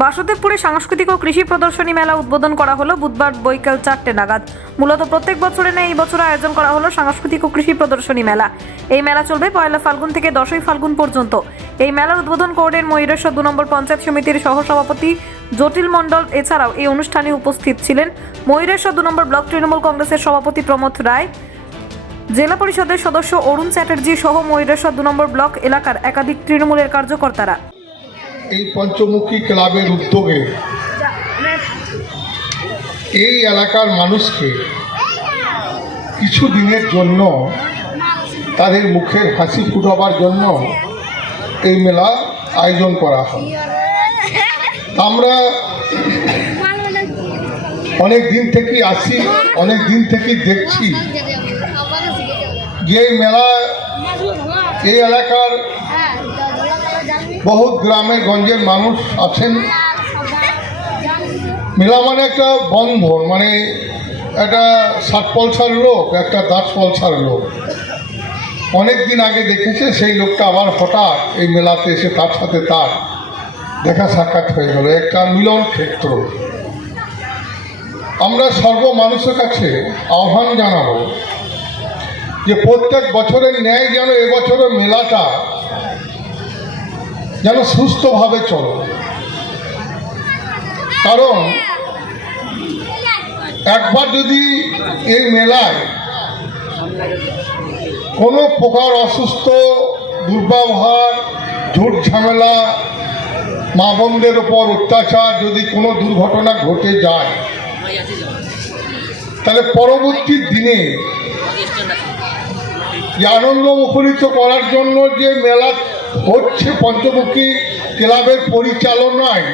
বাসুদেবপুরে সাংস্কৃতিক ও কৃষি প্রদর্শনী মেলা উদ্বোধন করা হলো। বুধবার বৈকাল চারটে নাগাদ। মূলত প্রত্যেক বছরে নেই এই বছর আয়োজন করা হলো সাংস্কৃতিক ও কৃষি প্রদর্শনী মেলা। এই মেলা চলবে পয়লা ফাল্গুন থেকে দশই ফাল্গুন পর্যন্ত। এই মেলার উদ্বোধন করলেন ময়ূরেশ্বর দু নম্বর পঞ্চায়েত সমিতির সহসভাপতি জটিল মণ্ডল। এছাড়াও এই অনুষ্ঠানে উপস্থিত ছিলেন ময়ূরেশ্বর দু নম্বর ব্লক তৃণমূল কংগ্রেসের সভাপতি প্রমোদ রায়, জেলা পরিষদের সদস্য অরুণ চ্যাটার্জি সহ ময়ূরেশ্বর দু নম্বর ব্লক এলাকার একাধিক তৃণমূলের কার্যকর্তারা। এই পঞ্চমুখী ক্লাবের উদ্যোগে এই এলাকার মানুষকে কিছু দিনের জন্য তাদের মুখের হাসি ফুটাবার জন্য এই মেলা আয়োজন করা হয়। আমরা অনেক দিন থেকেই আসি, অনেক দিন থেকেই দেখছি যে মেলা, এই এলাকার বহুত গ্রামে, গঞ্জের মানুষ আছেন। মেলা মানে একটা বন্ধন মানে একটা ষাট পলসার লোক, একটা দশ পলসার লোক। অনেক দিন আগে দেখেছে, সেই লোকটা আবার হঠাৎ এই মেলাতে এসে তার সাথে তার দেখা সাক্ষাৎ হয়ে গেল, একটা মিলন ক্ষেত্র। আমরা সর্ব মানুষের কাছে আহ্বান জানাব যে প্রত্যেক বছরের ন্যায় যেন এবছরের মেলাটা যেন সুস্থভাবে চলে। কারণ একবার যদি এই মেলায় কোনো প্রকার অসুস্থ, দুর্ব্যবহার, ঝুট ঝামেলা, মা বোনদের ওপর অত্যাচার যদি কোনো দুর্ঘটনা ঘটে যায়, তাহলে পরবর্তী দিনে যে আনন্দ মুখরিত করার জন্য যে মেলা হচ্ছে পঞ্চমুখী ক্লাবের পরিচালনায়